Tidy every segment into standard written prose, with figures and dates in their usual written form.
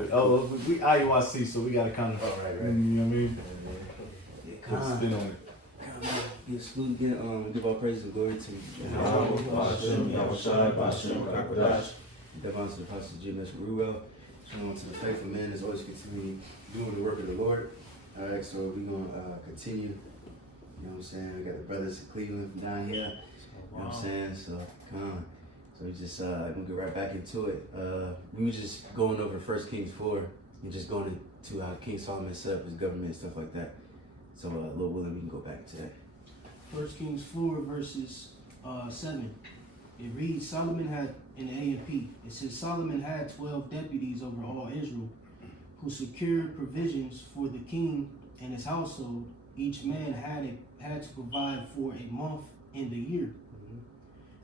We IUIC, so we gotta kind of, right. you know what I mean? Put a spin on it. Give all praise and glory to Devon to the Apostle GMS Ruel. Shown to the faithful man as always continue doing the work of the Lord. Alright, so we're gonna continue. You know what I'm saying? We got the brothers in Cleveland from down here. You know what I'm saying? So come on. So we just gonna get right back into it. We were just going over 1 Kings 4 and just going into how King Solomon set up his government and stuff like that. So Lord willing, we can go back to that. 1 Kings 4 verses 7. It reads, Solomon had in the A and P. It says Solomon had 12 deputies over all Israel, who secured provisions for the king and his household. Each man had to provide for a month in the year. Mm-hmm.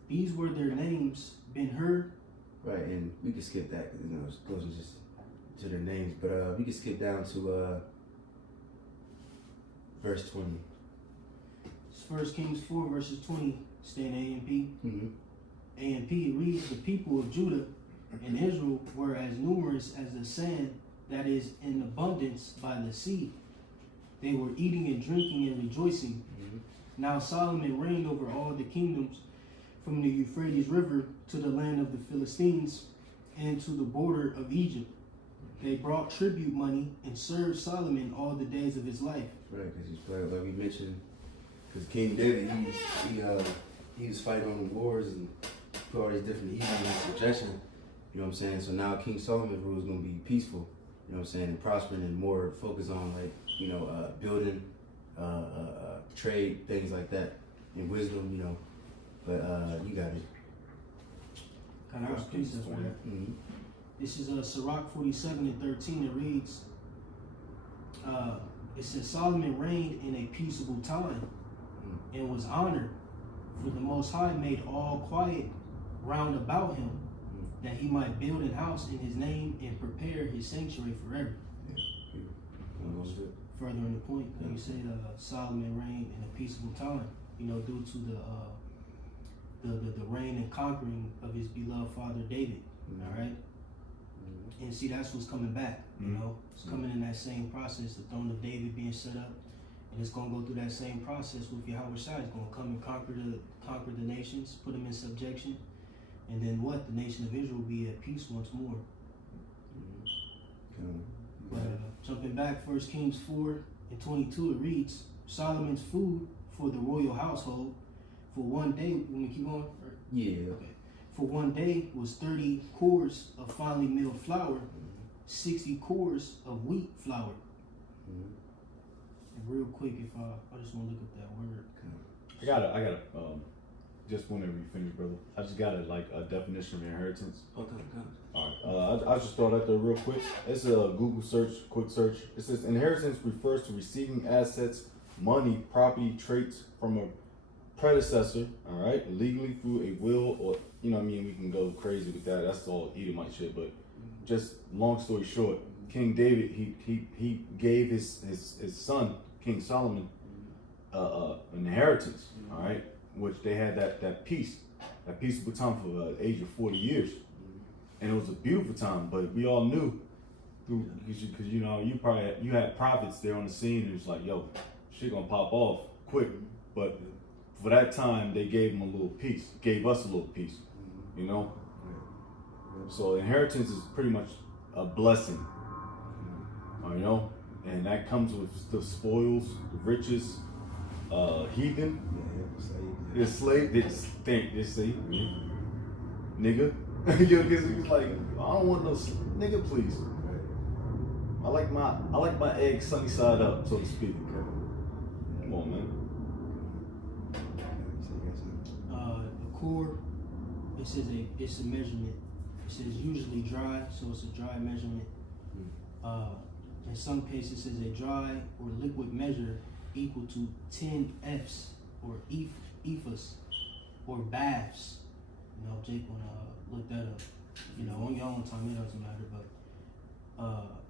These were their names: Ben-Hur. Right, and we can skip that because it goes just to their names. But we can skip down to verse 20. It's 1 Kings 4 verses 20. Stay in A and P. Mm-hmm. A and P reads, the people of Judah and Israel were as numerous as the sand that is in abundance by the sea. They were eating and drinking and rejoicing. Mm-hmm. Now Solomon reigned over all the kingdoms from the Euphrates River to the land of the Philistines and to the border of Egypt. They brought tribute money and served Solomon all the days of his life. Right, because he's like we mentioned, because King David, he was fighting on the wars and put all these different heathen in subjection. You know what I'm saying? So now King Solomon's rule is going to be peaceful. You know what I'm saying? And prospering and more focus on building, trade, things like that, and wisdom. You know, but you got it. Kind of precepts, man. Mm-hmm. This is Sirach 47 and 13. It reads, it says Solomon reigned in a peaceable time and was honored, for the Most High made all quiet round about him, that he might build an house in his name and prepare his sanctuary forever. Furthering the point, you say Solomon reigned in a peaceable time, due to the reign and conquering of his beloved father David. Mm-hmm. All right. Mm-hmm. And see, that's what's coming back. It's coming in that same process, the throne of David being set up, and it's gonna go through that same process with Yahweh Shai. It's gonna come and conquer the nations, put them in subjection, and then what? The nation of Israel will be at peace once more. Mm-hmm. But jumping back, 1 Kings 4 and 22, it reads, Solomon's food for the royal household for one day. When we keep going? Yeah. Okay. For one day was 30 cores of finely milled flour, 60 cores of wheat flour. Mm-hmm. And real quick, if I just want to look up that word. I gotta, just whenever you finish, brother. I just got a definition of inheritance. Okay. All right. I'll just throw that there real quick. It's a Google search, quick search. It says inheritance refers to receiving assets, money, property, traits from a predecessor. All right, legally through a will, or we can go crazy with that. That's all Edomite shit. But just long story short, King David he gave his son King Solomon an inheritance. All right. Which they had that peaceable time for the age of 40 years. And it was a beautiful time, but we all knew, because you had prophets there on the scene, and it was like, yo, shit gonna pop off quick. But for that time, they gave him a little peace, gave us a little peace, So inheritance is pretty much a blessing, and that comes with the spoils, the riches, heathen. The slave, this see, nigga. It's like, I don't want no nigga, please. I like my eggs sunny side up, so to speak. Come on, man. The core, it's a measurement. It says usually dry, so it's a dry measurement. In some cases, it says a dry or liquid measure equal to 10 Fs or ephus or baths. Jake wanna look that up. On your own time, it doesn't matter. But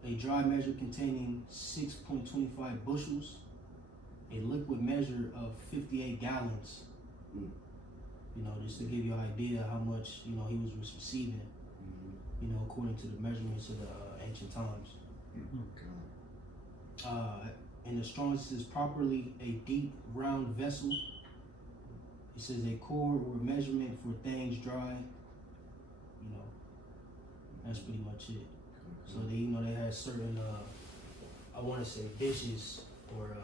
a dry measure containing 6.25 bushels, a liquid measure of 58 gallons. Just to give you an idea how much he was receiving. according to the measurements of the ancient times. And the Strong's is properly a deep, round vessel. It says a core or measurement for things dry. That's pretty much it. So they, they had certain, I want to say dishes or,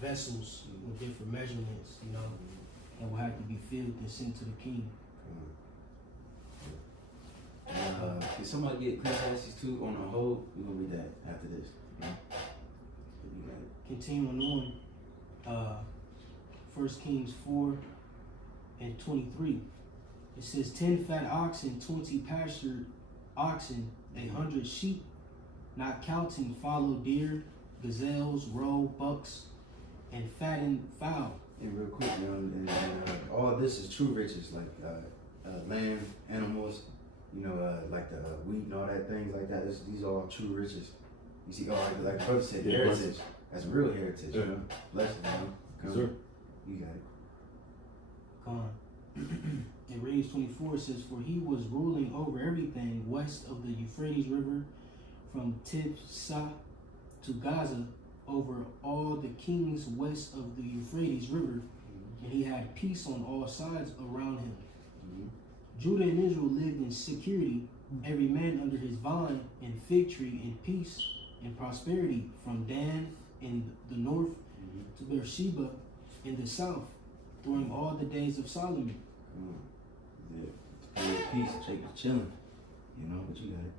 vessels with different measurements, that will have to be filled and sent to the king. Can somebody get Ecclesiastes 2 on a hold? We're going to read that after this. Continuing on, 1 Kings 4 and 23. It says 10 fat oxen, 20 pastured oxen, 100 sheep, not counting fallow deer, gazelles, roe, bucks, and fattened fowl. And real quick, all of this is true riches, like land, animals, like the wheat and all that things like that. These are all true riches. You see, like the brother said, heritage. That's real heritage. Yeah. Blessed, Yes, sir. You got it. Come on. In Reads 24 it says, for he was ruling over everything west of the Euphrates River, from Tifsah to Gaza, over all the kings west of the Euphrates River, and he had peace on all sides around him. Judah and Israel lived in security, every man under his vine and fig tree, in peace and prosperity, from Dan in the north to Beersheba in the south, during all the days of Solomon. Yeah. Peace, Jacob chilling. But you got it.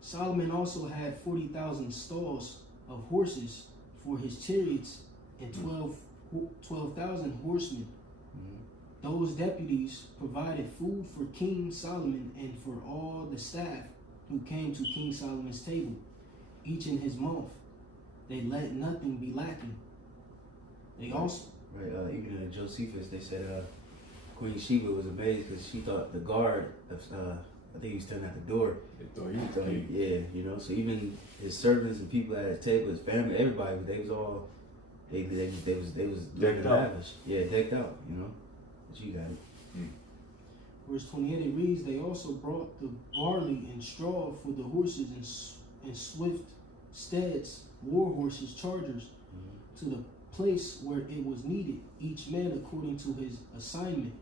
Solomon also had 40,000 stalls of horses for his chariots and 12,000 horsemen. Those deputies provided food for King Solomon and for all the staff who came to King Solomon's table, each in his month. They let nothing be lacking. They also... Right, even in Josephus, they said Queen Sheba was amazed because she thought the guard, I think he was standing at the door. They thought he was the king. Yeah, so even his servants and people at his table, his family, everybody, they was all, they was Decked out. lavish. Yeah, decked out, But you got it. Verse 28, it reads, they also brought the barley and straw for the horses and swift steeds, war horses, chargers, to the place where it was needed, each man according to his assignment.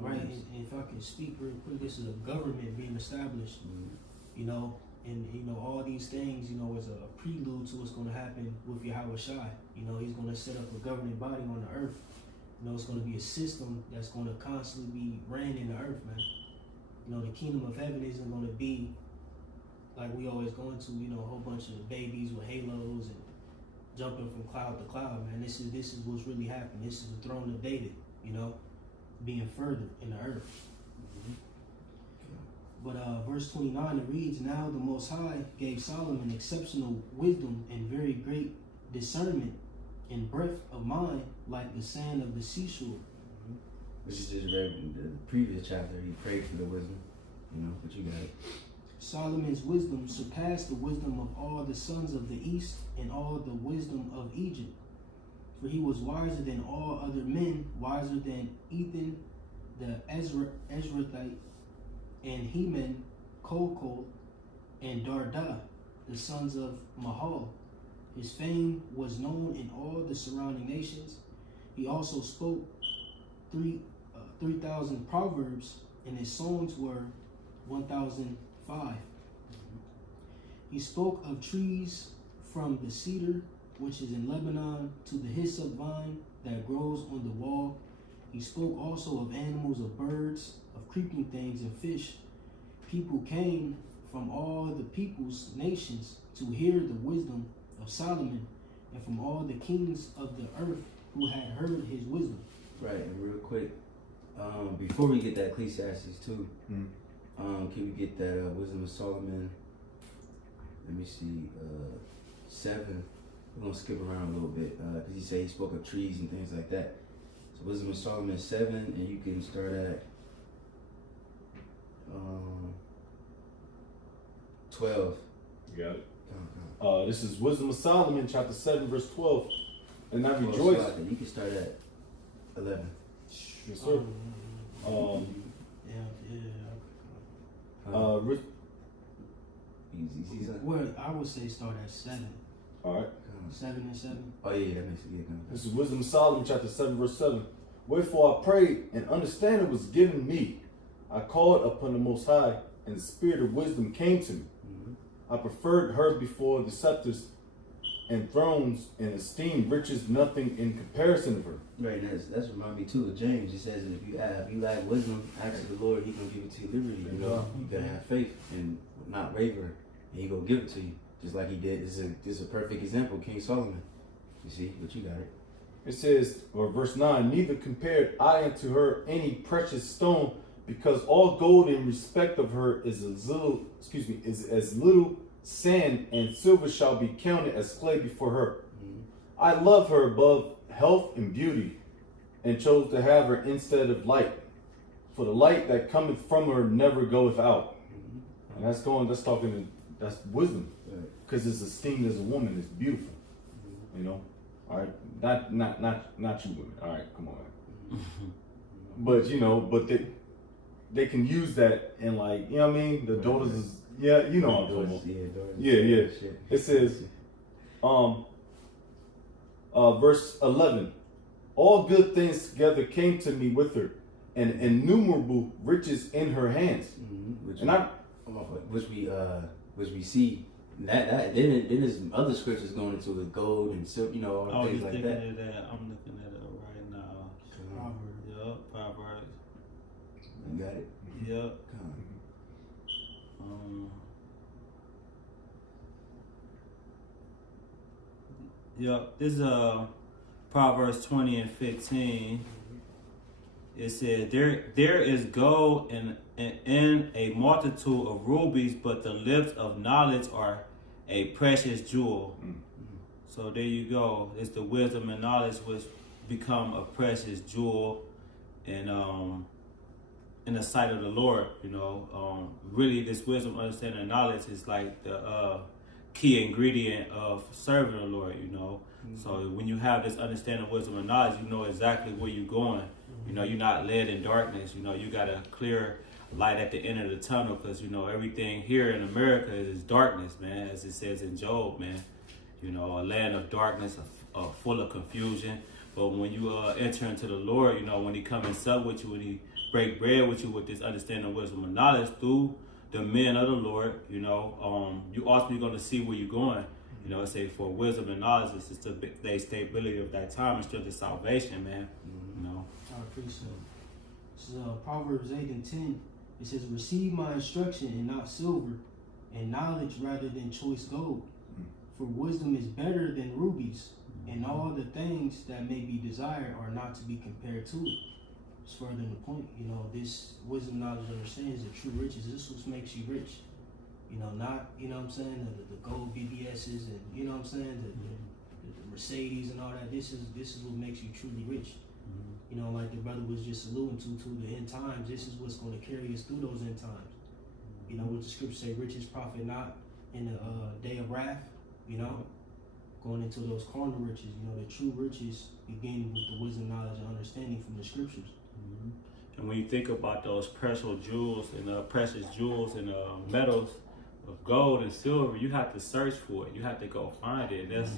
Right, and if I can speak real quick, this is a government being established, and all these things, is a prelude to what's going to happen with Yahweh Shai. He's going to set up a governing body on the earth. It's going to be a system that's going to constantly be ran in the earth, man. The kingdom of heaven isn't going to be like we always go into, a whole bunch of babies with halos and jumping from cloud to cloud, man. This is what's really happening. This is the throne of David, being further in the earth. But verse 29, it reads, now the Most High gave Solomon exceptional wisdom and very great discernment and breadth of mind, like the sand of the seashore. Which is just read in the previous chapter. He prayed for the wisdom, but you got it. Solomon's wisdom surpassed the wisdom of all the sons of the east and all the wisdom of Egypt. For he was wiser than all other men, wiser than Ethan the Ezrathite, and Heman, Kolkol, and Darda, the sons of Mahal. His fame was known in all the surrounding nations. He also spoke 3,000 proverbs, and his songs were 1,005. He spoke of trees from the cedar, which is in Lebanon, to the hyssop vine that grows on the wall. He spoke also of animals, of birds, of creeping things, and fish. People came from all the peoples, nations, to hear the wisdom of Solomon, and from all the kings of the earth who had heard his wisdom. Right, and real quick, before we get that Ecclesiastes 2, can we get that Wisdom of Solomon? Let me see, 7. We're going to skip around a little bit because he said he spoke of trees and things like that. So Wisdom of Solomon 7, and you can start at 12. You got it. This is Wisdom of Solomon, chapter 7, verse 12. And I rejoice. You can start at 11. Yes, sir. Rich, You see something? Well, I would say start at 7. all right. 7 and 7. Oh yeah, that makes it good. This is Wisdom of Solomon, chapter 7, verse 7. Wherefore I prayed, and understanding was given me. I called upon the Most High, and the spirit of wisdom came to me. I preferred her before the scepters and thrones, and esteemed riches nothing in comparison of her. Right, that's remind me too of James. He says that if you lack wisdom, ask the Lord, He gonna give it to you liberally. You know, you gotta have faith and not waver, and He gonna give it to you, just like He did. This is a perfect example, King Solomon. You see, but you got it. It says, or verse 9, neither compared I unto her any precious stone, because all gold in respect of her is as little sand, and silver shall be counted as clay before her. I love her above health and beauty, and chose to have her instead of light. For the light that cometh from her never goeth out. And that's wisdom. Because it's esteemed as a woman, it's beautiful. You know? Alright. Not you women. Alright, come on. But they can use that in, like, you know what I mean? The daughters is, yeah, you know what I'm talking about. Yeah. It says, verse 11, all good things together came to me with her, and innumerable riches in her hands. Which we see that then there's other scriptures going into with gold and silver, all things like that. I'm looking at it right now. Proverbs. You got it? Yep. Yep. This is Proverbs 20 and 15. It says, there is gold in a multitude of rubies, but the lips of knowledge are a precious jewel. So there you go. It's the wisdom and knowledge which become a precious jewel in the sight of the Lord. Really, this wisdom, understanding, and knowledge is like the key ingredient of serving the Lord. So when you have this understanding, wisdom, and knowledge, you know exactly where you're going. You're not led in darkness. You got a clear light at the end of the tunnel, because everything here in America is darkness, man, as it says in Job, man. A land of darkness, full of confusion. But when you enter into the Lord, when He come and sup with you, when He break bread with you with this understanding, wisdom, and knowledge through the men of the Lord, you ultimately going to see where you're going. It say for wisdom and knowledge, it's just the stability of that time and strength of salvation, man. I appreciate it. This is Proverbs 8 and 10. It says, receive my instruction and not silver, and knowledge rather than choice gold. For wisdom is better than rubies, and all the things that may be desired are not to be compared to it. It's further than the point. This wisdom, knowledge, understanding is the true riches. This is what makes you rich. Not, what I'm saying, the gold BBSs and, what I'm saying, the Mercedes and all that. This is what makes you truly rich. Like the brother was just alluding to the end times. This is what's going to carry us through those end times. What the scriptures say, riches profit not in the day of wrath. Going into those carnal riches. The true riches begin with the wisdom, knowledge, and understanding from the scriptures. And when you think about those precious jewels and metals of gold and silver, you have to search for it. You have to go find it. That's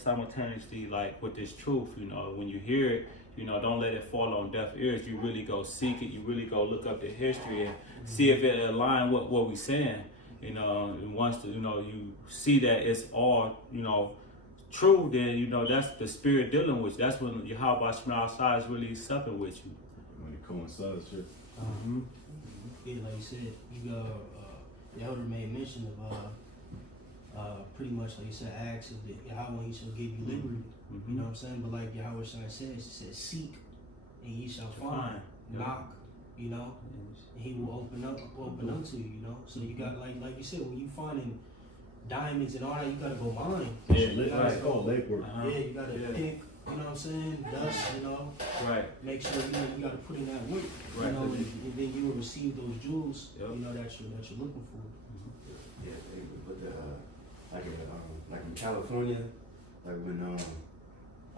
simultaneously like with this truth. When you hear it, don't let it fall on deaf ears. You really go seek it. You really go look up the history and see if it aligns with what we're saying. And once you see that it's all true, then that's the Spirit dealing with you. That's when Yahweh Shema Shai is really supping with you. When it coincides, sure. Yeah, like you said, you got the elder made mention of pretty much like you said, acts of the Yahweh, He shall give you liberty. You know what I'm saying? But like Yahweh says, it says, seek and ye shall find. Knock, and He will open unto you. So you got like you said, when you finding diamonds and all that, you gotta go mine. It's called legwork. Yeah, you gotta pick. You know what I'm saying? Dust. Right. Make sure you gotta put in that work. Right. And then you will receive those jewels. That you're looking for. Yeah, but like in California, like when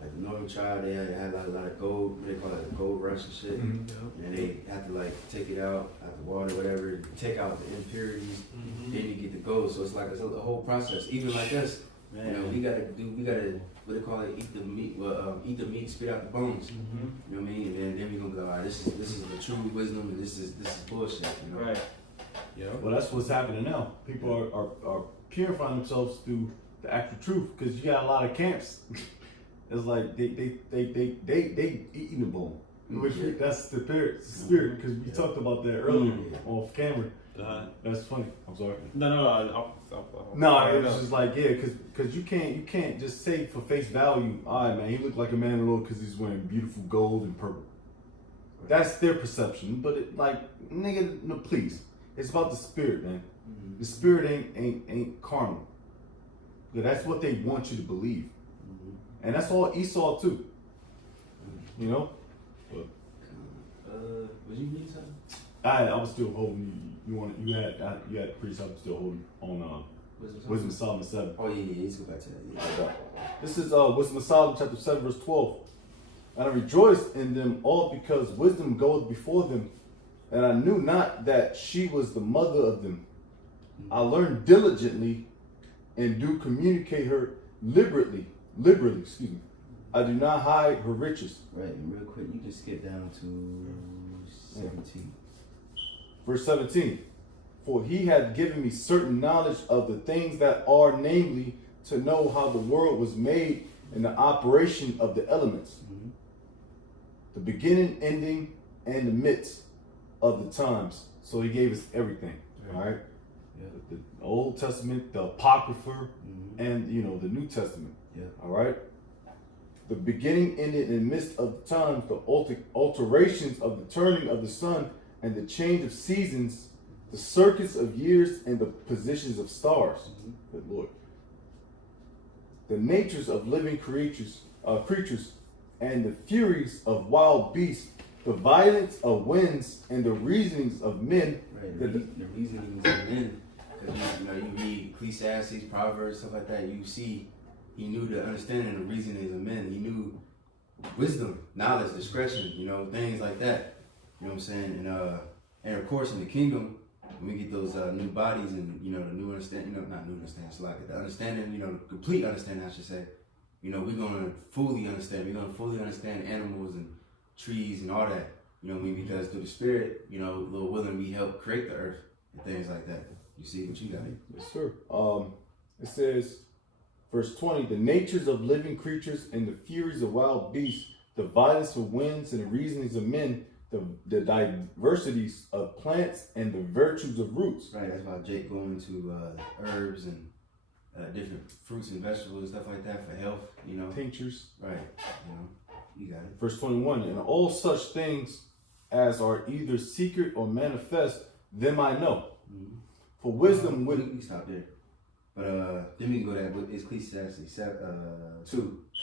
like the Northern tribe, they had like a lot of gold, what they call it, the gold rush and shit. Mm-hmm. And they have to like take it out the water, whatever, take out the impurities, then you get the gold. So it's like it's a whole process. Even like us, you know, we gotta what they call it, eat the meat, spit out the bones. You know what I mean? And then we gonna go, all right, this is the true wisdom, and this is bullshit. You know? Right. Yeah. Well, that's what's happening now. People are purifying themselves through the actual truth, because you got a lot of camps. It's like they eating the bone, which that's the spirit. Because we talked about that earlier off camera. That's funny. I'm sorry. No. No, it was just like, yeah, because you can't just say for face value, all right, man, he looked like a man in the Lord because he's wearing beautiful gold and purple. That's their perception, but it, like, nigga, no, please, it's about the spirit, man. The spirit ain't carnal. Yeah, that's what they want you to believe, and that's all Esau too. You know. But, was you reading something? I was still holding. You had priest. I'm still holding on. Wisdom of Solomon 7. Oh yeah, let's go back to that. Yeah. This is Wisdom of Solomon chapter 7 verse 12. And I rejoiced in them all because wisdom goeth before them, and I knew not that she was the mother of them. I learned diligently and do communicate her liberally, excuse me. I do not hide her riches. Right, and real quick, you can skip down to 17. Verse 17. For he hath given me certain knowledge of the things that are, namely, to know how the world was made and the operation of the elements, the beginning, ending, and the midst of the times. So he gave us everything, all right? Yeah. The Old Testament, the Apocrypha, and, the New Testament, all right? The beginning, ending, and midst of the times, the alterations of the turning of the sun and the change of seasons, the circuits of years and the positions of stars. Good Lord. The natures of living creatures, and the furies of wild beasts, the violence of winds and the reasonings of men. Right, the reasonings of men. Because you read Ecclesiastes, Proverbs, stuff like that. You see, he knew the understanding and the reasonings of men. He knew wisdom, knowledge, discretion. Things like that. You know what I'm saying? And of course, in the kingdom, when we get those new bodies and the new understanding, not new understanding, it's like the understanding, the complete understanding, I should say. We're gonna fully understand. We're gonna fully understand animals and trees and all that. You know what I mean? Because through the spirit, Lord willing, we help create the earth and things like that. You see what you got here? Yes, sir. It says, verse 20: the natures of living creatures and the furies of wild beasts, the violence of winds and the reasonings of men, the diversities of plants and the virtues of roots. Right, that's why Jake going into herbs and different fruits and vegetables and stuff like that for health, Tinctures. Right, you got it. Verse 21, and all such things as are either secret or manifest, them I know. For wisdom we can stop there. But then we can go there with Ecclesiastes 2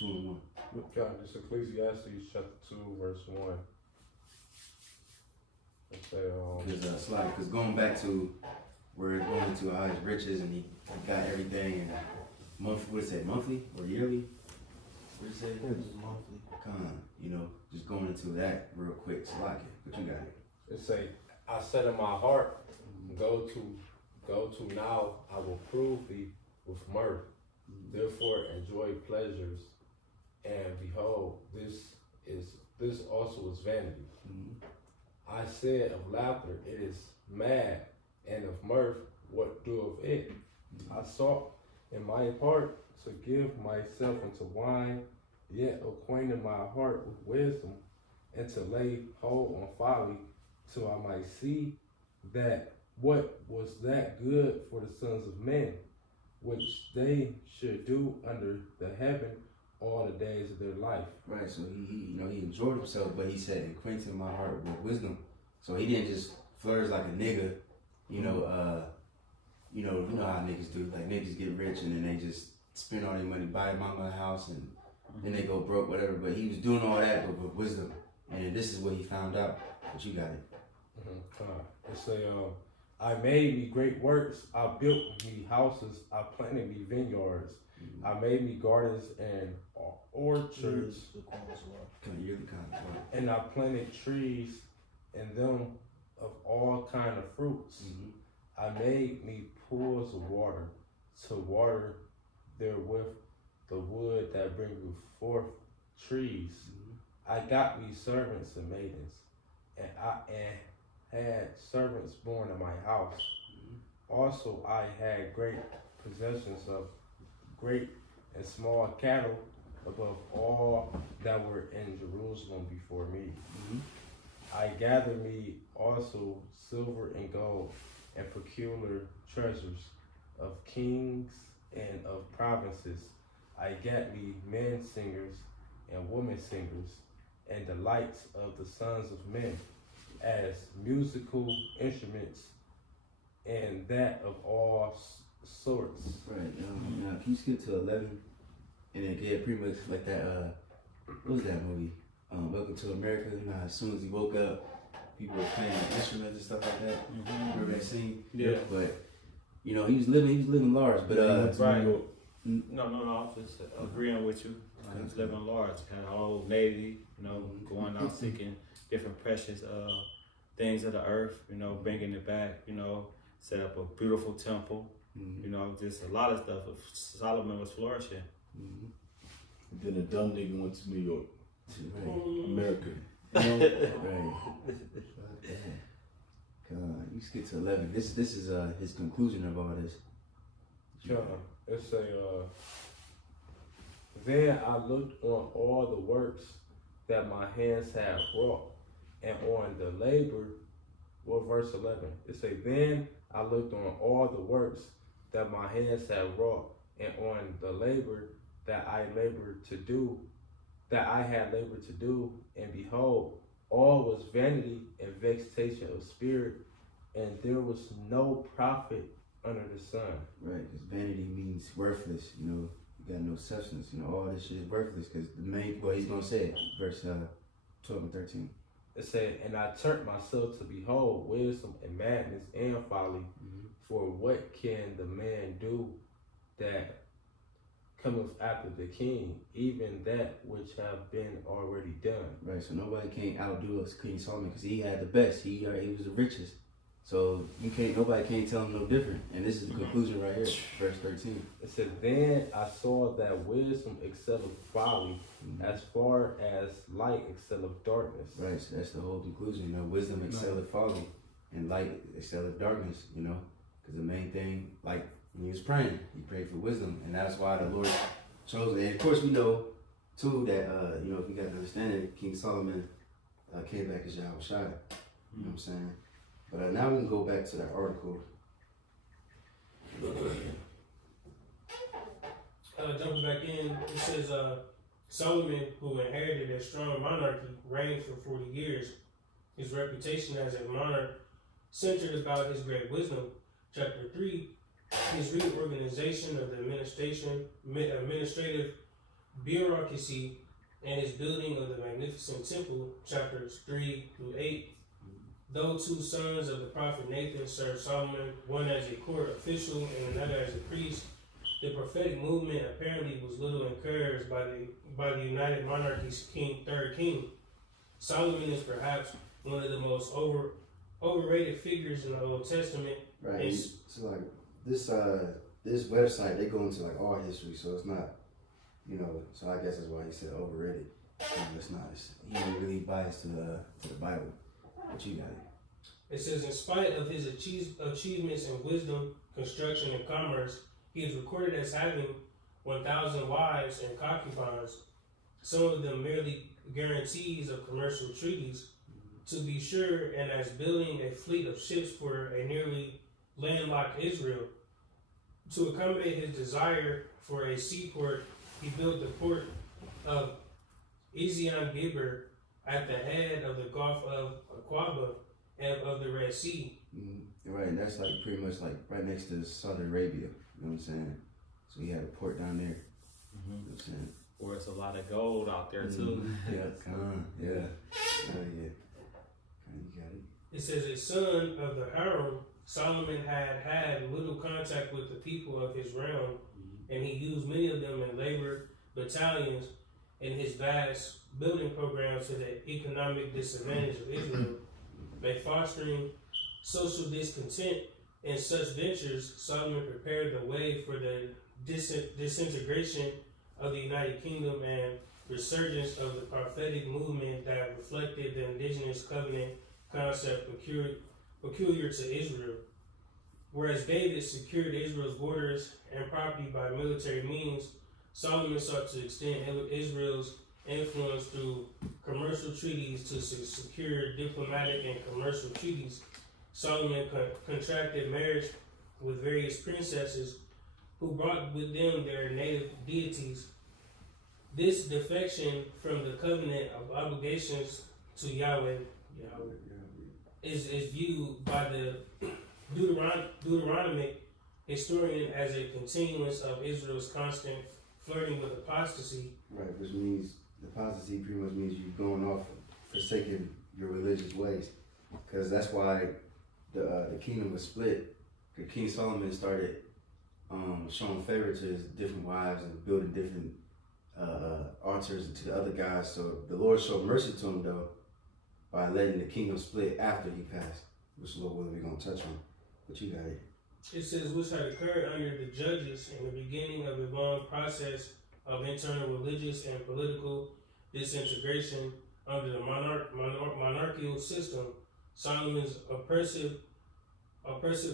and 1. God, it's Ecclesiastes chapter 2, verse 1. Because going back to where it's going to all his riches and he got everything and monthly or yearly? What did you say? Monthly. Just going into that real quick. What you got? It say, I said in my heart, go to now, I will prove thee with mirth. Therefore enjoy pleasures, and behold, this also is vanity. I said of laughter, it is mad, and of mirth, what doeth it? I sought in my heart to give myself unto wine, yet acquainted my heart with wisdom, and to lay hold on folly, till I might see that what was that good for the sons of men, which they should do under the heaven all the days of their life. Right, so he enjoyed himself, but he said, acquainted my heart with wisdom. So he didn't just flourish like a nigga, you know how niggas do. Like niggas get rich and then they just spend all their money, buy mama a house, and then they go broke, whatever. But he was doing all that with wisdom, and this is what he found out. But you got it. It say, I made me great works. I built me houses. I planted me vineyards. I made me gardens and orchards. You're the kind of And I planted trees in them of all kind of fruits. I made me pools of water to water therewith the wood that bringeth forth trees. I got me servants and maidens, and had servants born in my house. Also I had great possessions of great and small cattle above all that were in Jerusalem before me. I gathered me also silver and gold and peculiar treasures of kings and of provinces. I got me men singers and women singers and the lights of the sons of men as musical instruments and that of all sorts. Right. Now, can you skip to 11? And then get pretty much like that. What was that movie? Welcome to America. You know, as soon as he woke up, people were playing instruments and stuff like that. Remember that scene? Yeah. But you know, he was living large. But right. No, I'm just agreeing with you. He's living large. Had a whole navy, you know, going out seeking different precious things of the earth, you know, bringing it back, you know, set up a beautiful temple, you know, just a lot of stuff. Solomon was flourishing. And then a dumb nigga went to New York, Right. America. Right. God, you skip to 11. This is his conclusion of all this. It's then I looked on all the works that my hands had wrought, and on the labor. Well, verse 11. It say, then I looked on all the works that my hands had wrought, and on the labor that I had labored to do, and behold, all was vanity and vexation of spirit, and there was no profit under the sun. Right, because vanity means worthless, you know, you got no substance, you know, all this shit is worthless, because the main, well, he's gonna say it, verse 12 and 13. It said, and I turned myself to behold wisdom and madness and folly, for what can the man do that cometh after the king, even that which have been already done? Right, so nobody can't outdo us, King Solomon, because he had the best, he was the richest. So nobody can't tell him no different. And this is the conclusion right here, verse 13. It said, then I saw that wisdom excelleth folly, as far as light excelleth darkness. Right, so that's the whole conclusion, you know, wisdom excelleth folly, and light excelleth darkness, you know, because the main thing, like when he was praying, he prayed for wisdom, and that's why the Lord chose it. And of course we know, too, that, you know, if you got to understand it, King Solomon came back as Yahweh Shai, you know what I'm saying? But now we can go back to that article. Jumping back in, it says Solomon, who inherited a strong monarchy, reigned for 40 years. His reputation as a monarch centered about his great wisdom. Chapter 3, his reorganization of the administrative bureaucracy and his building of the magnificent temple. Chapters 3 through 8. Though two sons of the prophet Nathan served Solomon, one as a court official and another as a priest, the prophetic movement apparently was little encouraged by the United Monarchy's third king. Solomon is perhaps one of the most overrated figures in the Old Testament. Right. So like this website, they go into like all history, so it's not, you know. So I guess that's why he said overrated. You know, it's not. He ain't really biased to the Bible. What you got? It says, in spite of his achievements in wisdom, construction, and commerce, he is recorded as having 1,000 wives and concubines, some of them merely guarantees of commercial treaties, to be sure, and as building a fleet of ships for a nearly landlocked Israel. To accommodate his desire for a seaport, he built the port of Ezion-Geber at the head of the Gulf of Aqaba and of the Red Sea. Right, and that's like pretty much like right next to Saudi Arabia. You know what I'm saying? So he had a port down there. You know what I'm saying? Where it's a lot of gold out there too. Yeah, come on. Yeah. Oh, yeah. You got it. It says, a son of the harem Solomon had little contact with the people of his realm, and he used many of them in labor battalions in his vast building program to the economic disadvantage of Israel. By fostering social discontent in such ventures, Solomon prepared the way for the disintegration of the United Kingdom and resurgence of the prophetic movement that reflected the indigenous covenant concept peculiar to Israel. Whereas David secured Israel's borders and property by military means, Solomon sought to extend Israel's influence through commercial treaties to secure diplomatic and commercial treaties. Solomon contracted marriage with various princesses who brought with them their native deities. This defection from the covenant of obligations to Yahweh is viewed by the Deuteronomic historian as a continuance of Israel's constant flirting with apostasy. Right, which means apostasy pretty much means you're going off, forsaking your religious ways. Because that's why the kingdom was split. King Solomon started showing favor to his different wives and building different altars to the other guys. So the Lord showed mercy to him though by letting the kingdom split after he passed, which Lord willing we're going to touch on. But you got it. It says, which had occurred under the judges in the beginning of a long process of internal religious and political disintegration under the monarchical system. Solomon's oppressive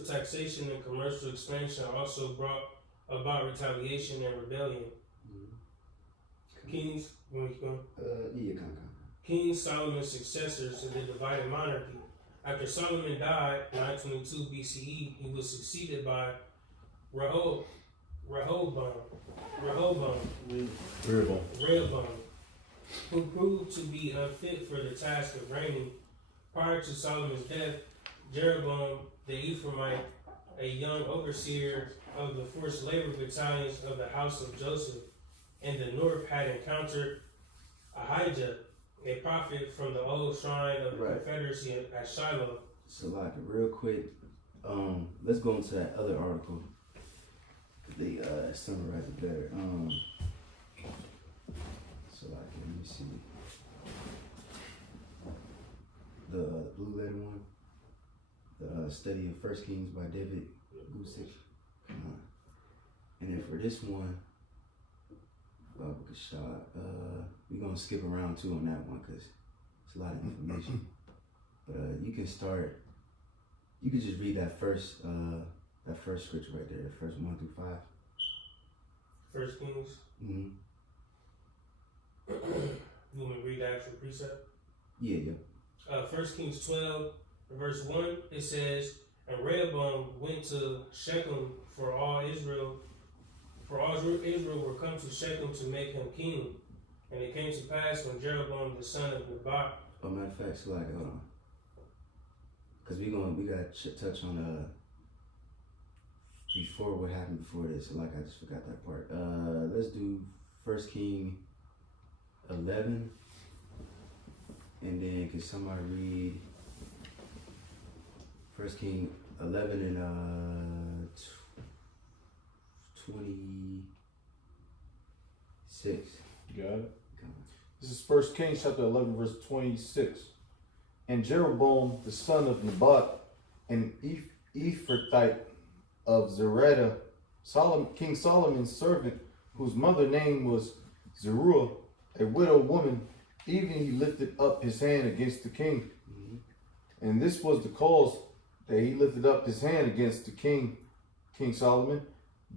taxation and commercial expansion also brought about retaliation and rebellion. Kings, King Solomon's successors in the divided monarchy. After Solomon died, 922 BCE, he was succeeded by Rehoboam, who proved to be unfit for the task of reigning. Prior to Solomon's death, Jeroboam the Ephraimite, a young overseer of the forced labor battalions of the house of Joseph in the north, had encountered Ahijah, a prophet from the old shrine of the Confederacy at Shiloh. So like real quick, let's go into that other article. They summarize it better. So like let me see. The blue letter one. The study of First Kings by David Gusick. Come on. And then for this one, we're gonna skip around too on that one because it's a lot of information. But you can start. You can just read that first scripture right there, the first 1 through 5. First Kings. Mm-hmm. You want me to read the actual precept? Yeah. First Kings 12, verse 1. It says, "And Rehoboam went to Shechem, for all Israel were come to Shechem to make him king. And it came to pass when Jeroboam the son of Nebat." Oh, matter of fact, so like, hold on, because we got to touch on before what happened before this. So like, I just forgot that part. Let's do First King 11, and then can somebody read First King 11 and 26. Got it. This is 1 Kings chapter 11, verse 26. And Jeroboam, the son of Nebat, an Ephrathite of Zereda, King Solomon's servant, whose mother name was Zeruiah, a widow woman, even he lifted up his hand against the king. And this was the cause that he lifted up his hand against the king, King Solomon,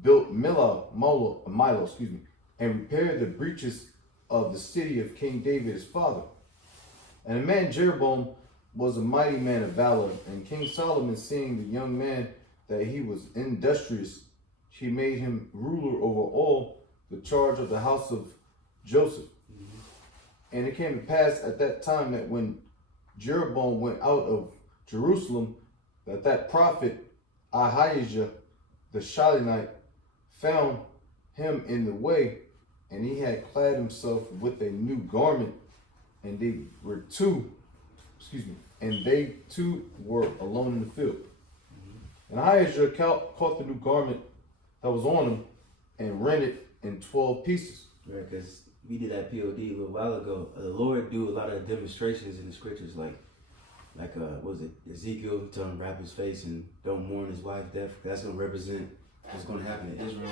built Milo, and repaired the breaches of the city of King David his father. And the man Jeroboam was a mighty man of valor, and King Solomon, seeing the young man that he was industrious, he made him ruler over all the charge of the house of Joseph. And it came to pass at that time that when Jeroboam went out of Jerusalem, that prophet Ahijah the Shilonite found him in the way, and he had clad himself with a new garment, and they two were alone in the field. And Ahijah caught the new garment that was on him and rent it in 12 pieces. Right, because we did that POD a little while ago. The Lord do a lot of demonstrations in the scriptures, like what was it, Ezekiel telling him to wrap his face and don't mourn his wife's death. That's going to represent what's going to happen to Israel.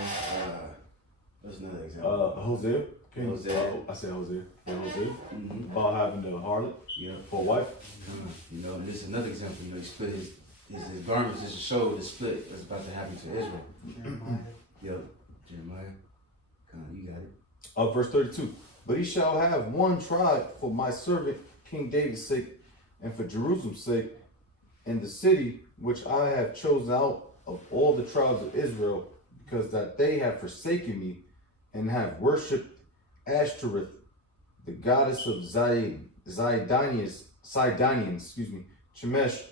What's another example? Hosea. Hosea. I said Hosea. Yeah, Hosea. Mm-hmm. About having the harlot Yeah. for a wife. You know, and this is another example. You know, he split his garments just to show the split that's about to happen to Israel. Jeremiah. Yep. Jeremiah. Come on, you got it. Verse 32. But he shall have one tribe for my servant King David's sake, and for Jerusalem's sake, and the city which I have chosen out of all the tribes of Israel, because that they have forsaken me, and have worshipped Ashtoreth, the goddess of Sidonians, Shemesh,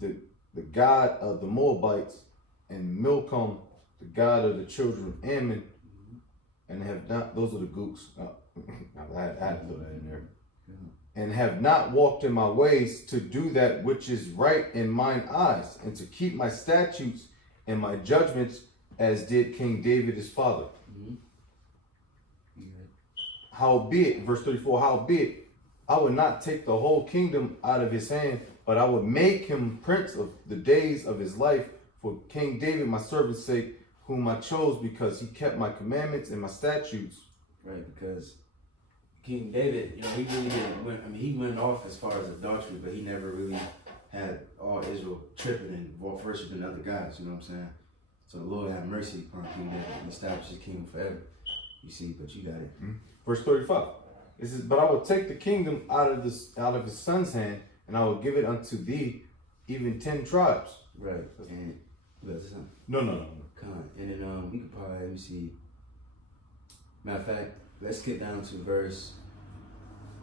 the god of the Moabites, and Milcom, the god of the children of Ammon, and have not, those are the gooks. I had to throw that in there. And have not walked in my ways to do that which is right in mine eyes, and to keep my statutes and my judgments, as did King David his father. Mm-hmm. Howbeit, verse 34, howbeit, I would not take the whole kingdom out of his hand, but I would make him prince of the days of his life for King David my servant's sake, whom I chose because he kept my commandments and my statutes. Right, because King David, you know, he really didn't he went off as far as adultery, but he never really had all Israel tripping and worshiping other gods, you know what I'm saying? So the Lord have mercy upon King David and establish his kingdom forever. You see, but you got it. Mm-hmm. Verse 35. It says, but I will take the kingdom out of his son's hand, and I will give it unto thee, even 10 tribes. Right. And No. Come on. And then we could probably, let me see. Matter of fact, let's skip down to verse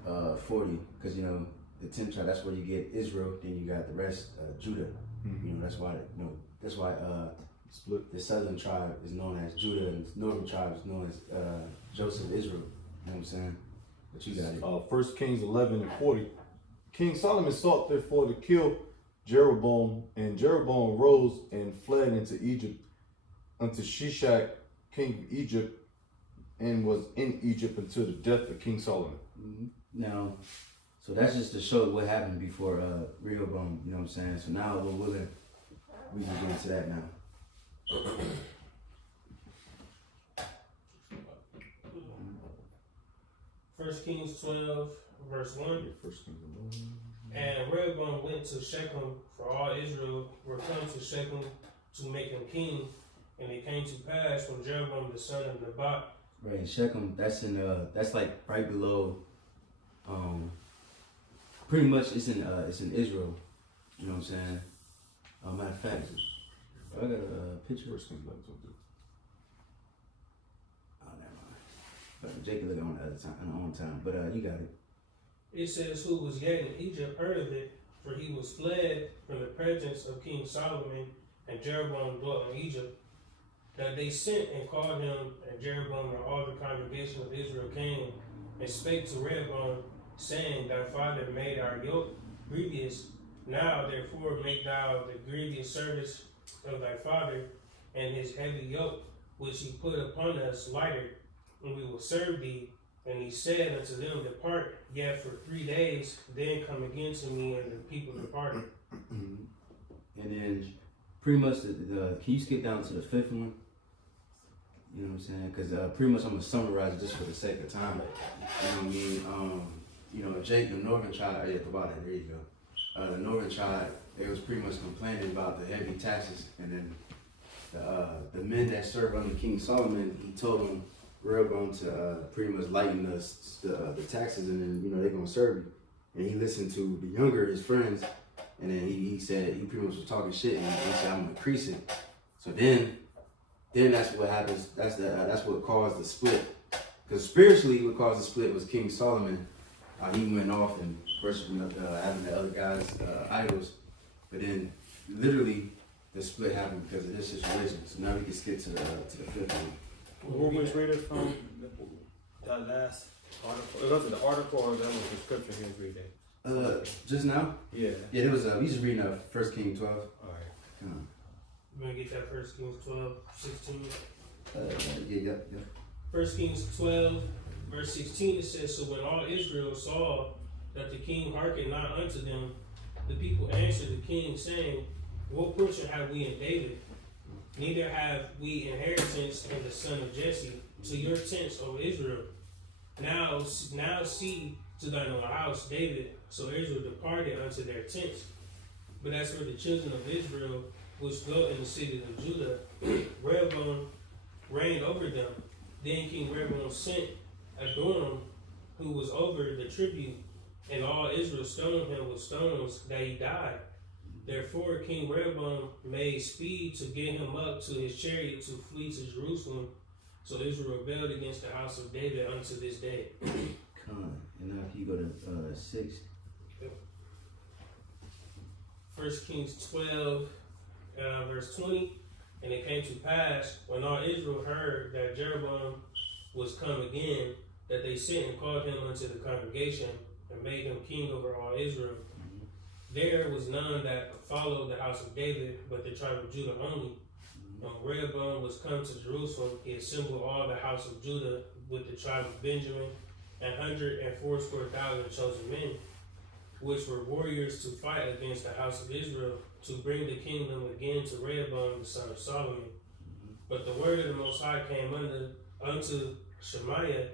40, because you know the 10 tribe, that's where you get Israel, then you got the rest, Judah. Mm-hmm. You know, that's why split. The southern tribe is known as Judah, and the northern tribe is known as Joseph Israel. You know what I'm saying? But you got it. 1 Kings 11 and 40. King Solomon sought therefore to kill Jeroboam, and Jeroboam rose and fled into Egypt unto Shishak, king of Egypt, and was in Egypt until the death of King Solomon. Mm-hmm. Now, so that's just to show what happened before Rehoboam, you know what I'm saying? So now, Lord willing, we can get into that now. First Kings 12, verse 1. First Kings 11. And Rehoboam went to Shechem, for all Israel were come to Shechem to make him king. And it came to pass when Jeroboam the son of Nebat. Right, in Shechem, that's that's like right below, pretty much it's in Israel. You know what I'm saying? Matter of fact, I got a picture. First Kings 11. Oh, never mind. But Jake can look on the other time, on the own time. But you got it. It says, who was yet in Egypt heard of it, for he was fled from the presence of King Solomon, and Jeroboam dwelt in Egypt. That they sent and called him, and Jeroboam and all the congregation of Israel came and spake to Rehoboam, saying, thy father made our yoke grievous. Now therefore make thou the grievous service of thy father, and his heavy yoke which he put upon us lighter, and we will serve thee. And he said unto them, depart yet for 3 days, then come again to me. And the people departed. And then pretty much can you skip down to the 5th one? You know what I'm saying? Because pretty much I'm gonna summarize it just for the sake of time. You know what I mean? You know, Jake, the northern tribe. Yeah, at the bottom. There you go. The northern tribe, they was pretty much complaining about the heavy taxes, and then the men that served under King Solomon, he told them Rehoboam to pretty much lighten the taxes, and then you know they're gonna serve you. And he listened to the younger, his friends, and then he said he pretty much was talking shit, and he said I'm gonna increase it. So then that's what happens. That's what caused the split. Because spiritually, what caused the split was King Solomon. He went off and worshiping having the other guys idols, but then literally the split happened because of this situation. So now we can skip to the 5th one. Who was reading from that last article? Was it the article or that was the scripture he was reading? Just now? Yeah. Yeah, it was. We just reading 1 Kings 12. All right. You want to get that 1 Kings 12:16? Yeah. 1 Kings 12, verse 16, it says, So when all Israel saw that the king hearkened not unto them, the people answered the king, saying, What portion have we in David? Neither have we inheritance in the son of Jesse. To your tents, O Israel. Now see to thine own house, David. So Israel departed unto their tents. But as for the children of Israel, which dwelt in the cities of Judah, Rehoboam reigned over them. Then King Rehoboam sent Adonam, who was over the tribute, and all Israel stoned him with stones, that he died. Therefore King Rehoboam made speed to get him up to his chariot to flee to Jerusalem. So Israel rebelled against the house of David unto this day. Come on. And now can you go to 6? 1 Kings 12, verse 20. And it came to pass, when all Israel heard that Jeroboam was come again, that they sent and called him unto the congregation, and made him king over all Israel. There was none that followed the house of David, but the tribe of Judah only. When Rehoboam was come to Jerusalem, he assembled all the house of Judah with the tribe of Benjamin, 180,000 chosen men, which were warriors to fight against the house of Israel, to bring the kingdom again to Rehoboam the son of Solomon. But the word of the Most High came unto Shemaiah,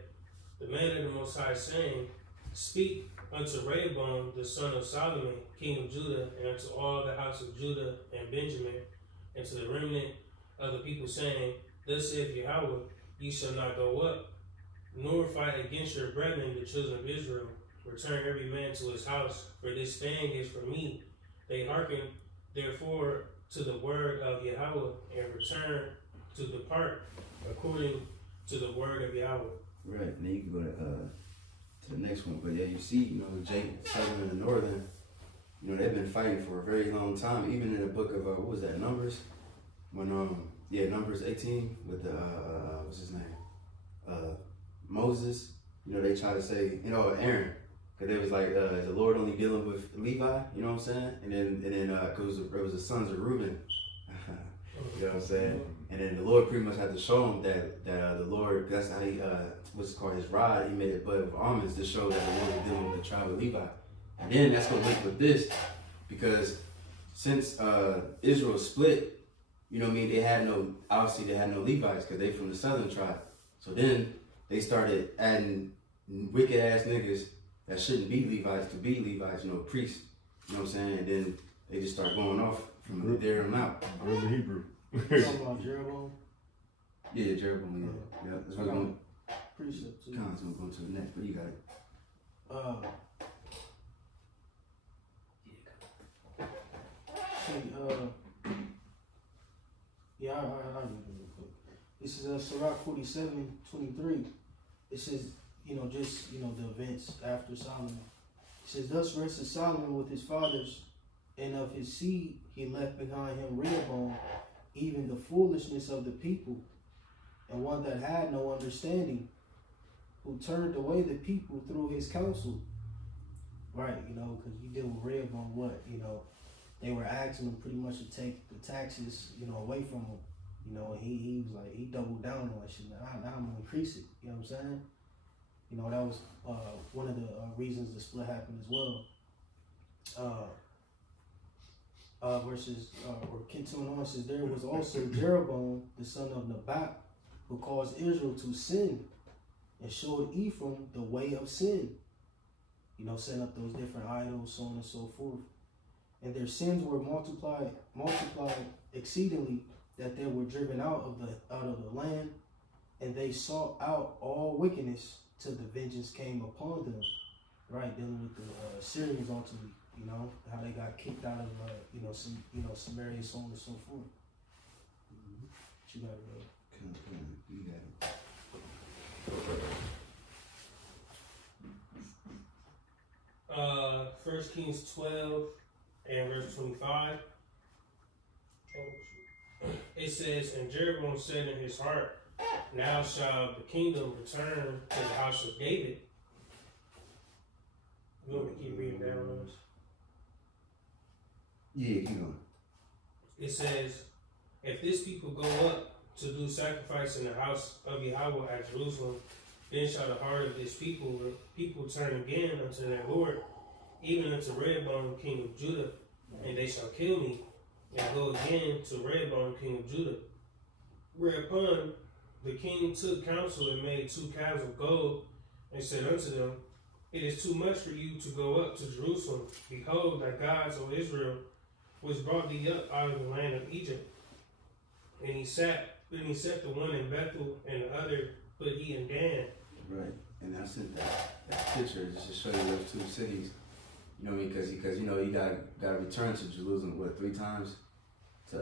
the man of the Most High, saying, Speak unto Rehoboam the son of Solomon, king of Judah, and unto all the house of Judah and Benjamin, and to the remnant of the people, saying, Thus saith Yahweh, ye shall not go up, nor fight against your brethren, the children of Israel. Return every man to his house, for this thing is for me. They hearken therefore to the word of Yahweh, and return to depart according to the word of Yahweh. Right, and then you can go to the next one. But yeah, you see, Jake, Southern and Northern, they've been fighting for a very long time. Even in the book of, what was that, Numbers? When, Numbers 18 with the, what's his name? Moses, they try to say, Aaron. Cause they was like, is the Lord only dealing with Levi? You know what I'm saying? And then, cause it was the sons of Reuben. You know what I'm saying? And then the Lord pretty much had to show him that the Lord, that's how he, what's it called, his rod, he made it bud of almonds to show that the Lord was dealing with the tribe of Levi. And then that's what link with this, because since Israel split, they had no Levites, because they from the southern tribe. So then they started adding wicked ass niggas that shouldn't be Levites to be Levites, priests. You know what I'm saying? And then they just start going off from there on out. Group of Hebrew. Talking about Jeroboam? Yeah, Jeroboam, yeah. That's what I'm going Precept too. to go to the next, but you got it. I read it real quick. This is Sirach 47:23. It says, the events after Solomon. It says, Thus rested Solomon with his fathers, and of his seed he left behind him Rehoboam, even the foolishness of the people, and one that had no understanding, who turned away the people through his counsel. Right, because you deal with Rehoboam, they were asking him pretty much to take the taxes, away from him. And he was like, he doubled down on that shit. Now I'm gonna increase it. You know what I'm saying? That was one of the reasons the split happened as well. Or continuing on, says, There was also Jeroboam, the son of Nebat, who caused Israel to sin, and showed Ephraim the way of sin. Setting up those different idols, so on and so forth. And their sins were multiplied exceedingly, that they were driven out of the land, and they sought out all wickedness till the vengeance came upon them. Right, dealing with the Syrians ultimately, how they got kicked out of Samaria, so on and so forth. What you got to Come, you got it. 1 Kings 12 and verse 25. It says, And Jeroboam said in his heart, Now shall the kingdom return to the house of David. You want me to keep reading down on this? Yeah, keep going. It says, if this people go up to do sacrifice in the house of Yahweh at Jerusalem, then shall the heart of this people turn again unto their Lord, even unto Rehoboam king of Judah, and they shall kill me, and go again to Rehoboam king of Judah. Whereupon the king took counsel and made 2 calves of gold, and said unto them, It is too much for you to go up to Jerusalem. Behold, thy gods, O Israel, which brought thee up out of the land of Egypt. And he set the one in Bethel, and the other put he in Dan. Right, and I sent that picture just to show you those 2 cities. You know what I mean? Because you know you got to return to Jerusalem 3 times to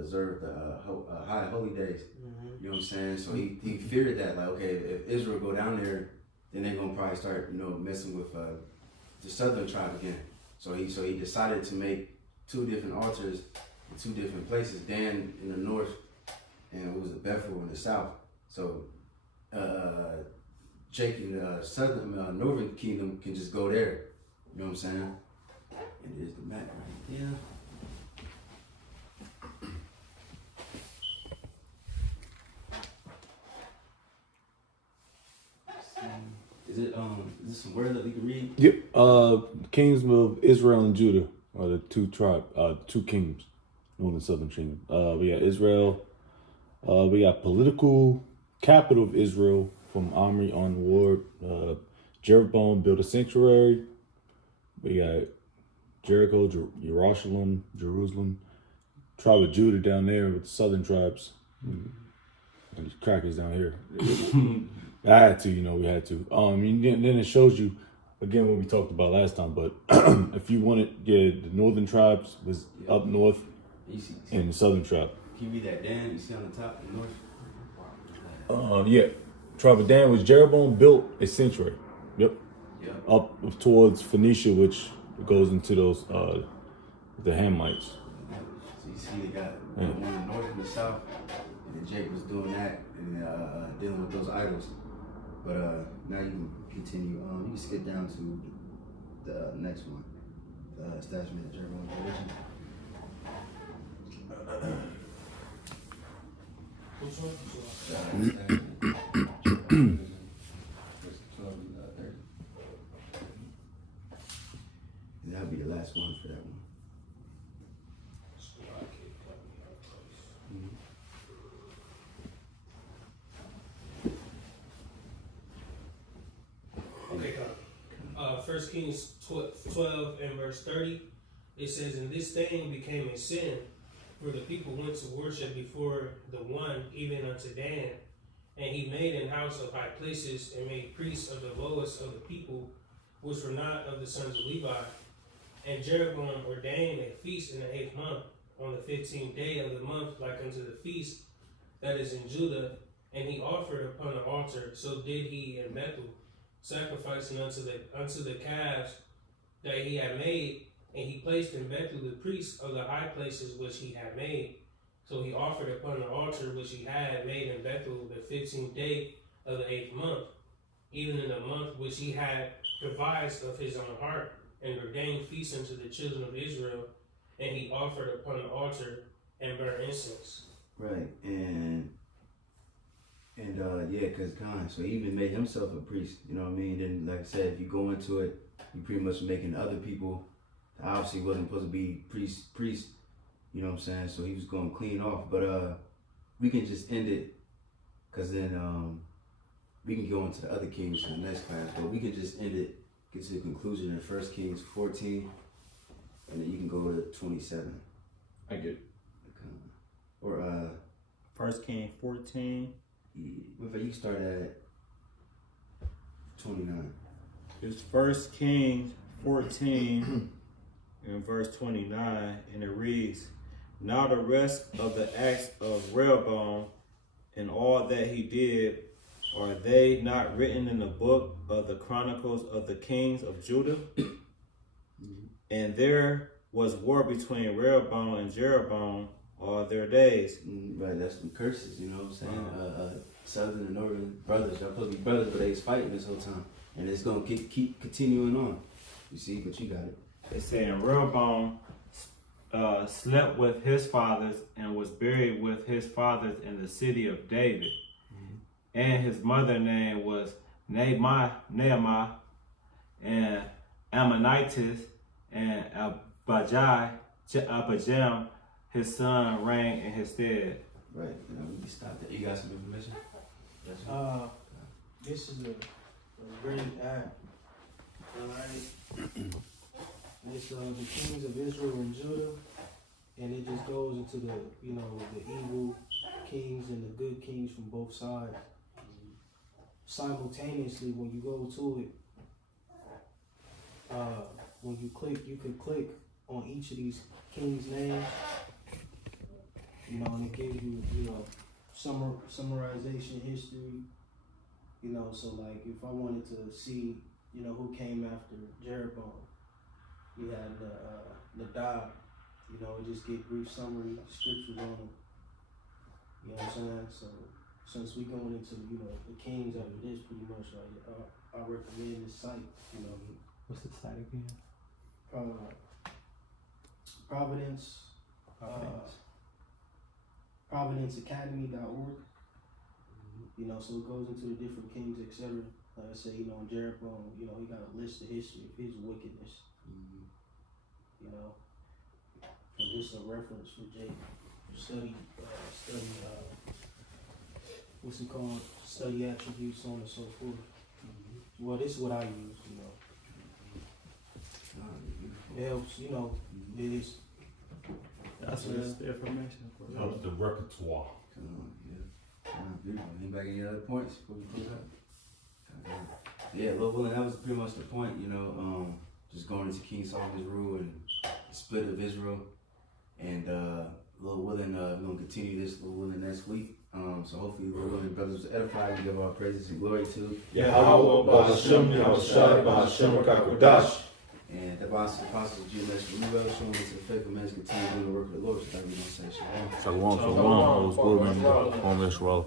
observe the high holy days. Mm-hmm. You know what I'm saying? So he feared that, like, okay, if Israel go down there, then they're gonna probably start messing with the southern tribe again. So he decided to make 2 different altars in 2 different places, Dan in the north and what was it, Bethel in the south. So Jacob, the southern northern kingdom can just go there. You know what I'm saying? And there's the map right there. Is this some word that we can read? Yep. Kings of Israel and Judah are the 2 kingdoms, northern and southern kingdom. We got Israel. We got political capital of Israel from Omri onward. Jeroboam built a sanctuary. We got Jericho, Jerusalem, tribe of Judah down there with the southern tribes. And these crackers down here. I had to, we had to. Then it shows you, again, what we talked about last time, but if you wanted, the northern tribes was up north and the southern tribe. Can you read that, Dan? You see on the top, the north? Yeah. Tribe of Dan was Jeroboam built a sanctuary. Yep. Up towards Phoenicia, which goes into those, the Hamites. So you see they got one in the north and the south, and then Jake was doing that and dealing with those idols. But now you can continue. You can skip down to the next one, the establishment of Jeroboam's religion. Which one? And that'll be the last one for that one. Okay, come. 1 Kings 12 and verse 30, it says, And this thing became a sin, for the people went to worship before the one, even unto Dan. And he made an house of high places, and made priests of the lowest of the people, which were not of the sons of Levi. And Jeroboam ordained a feast in the 8th month, on the 15th day of the month, like unto the feast that is in Judah. And he offered upon the altar, so did he in Bethel, sacrificing unto the calves that he had made, and he placed in Bethel the priests of the high places which he had made. So he offered upon the altar which he had made in Bethel the 15th day of the 8th month, even in the month which he had devised of his own heart, and ordained feasts unto the children of Israel, and he offered upon the altar and burnt incense. Right, and because Khan, so he even made himself a priest, you know what I mean? Then, like I said, if you go into it, you pretty much making other people that obviously wasn't supposed to be priests, you know what I'm saying? So he was going clean off, but we can just end it, because then we can go into the other kings in the next class, but we can just end it, get to the conclusion in 1 Kings 14, and then you can go to 27. I get it. Or 1 Kings 14. If you start at 29. It's 1 Kings 14 and verse 29, and it reads, Now the rest of the acts of Rehoboam and all that he did, are they not written in the book of the Chronicles of the Kings of Judah? And there was war between Rehoboam and Jeroboam all their days. Right, that's some curses, you know what I'm saying? Southern and northern brothers, y'all supposed to be brothers, but they was fighting this whole time. And it's gonna keep continuing on. You see, but you got it. It's saying Rehoboam slept with his fathers and was buried with his fathers in the city of David. And his mother name was Naamah, and Ammonitis, and Abijam, his son, reigned in his stead. Right. We can stop there. You got some information? Yes, sir. This is a great act. Alright. It's the kings of Israel and Judah, and it just goes into the the evil kings and the good kings from both sides. Simultaneously, when you go to it, when you can click on each of these kings' names, and it gives you, summarization history. So like if I wanted to see, who came after Jeroboam, you had Nadab, it just get brief summary scriptures on them. You know what I'm saying? So since we going into, the kings after this pretty much, I recommend this site, What's the site again? providenceacademy.org. So it goes into the different kings, etc. Like I say, in Jeroboam, he got a list of history of his wickedness. And this is a reference for Jake. Study what's it called? Study attributes, so on and so forth. Well, this is what I use, It helps, it is. That's the information. Helps the repertoire. Beautiful. Anybody any other points before we close out? Yeah, Lord willing, that was pretty much the point, just going into King Solomon's rule and the split of Israel. And Lord willing, we're going to continue this, Lord willing, next week. So hopefully, Lord willing, brothers was edified. We give our praises and glory to Yahweh, Ba'ashem, Yahushai, Ba'ashem, Rakakodash. and the apostles of GMS, showing us to the faithful men continue doing the work of the Lord. So that we don't say shalom. Shalom, shalom. Shalom, Israel.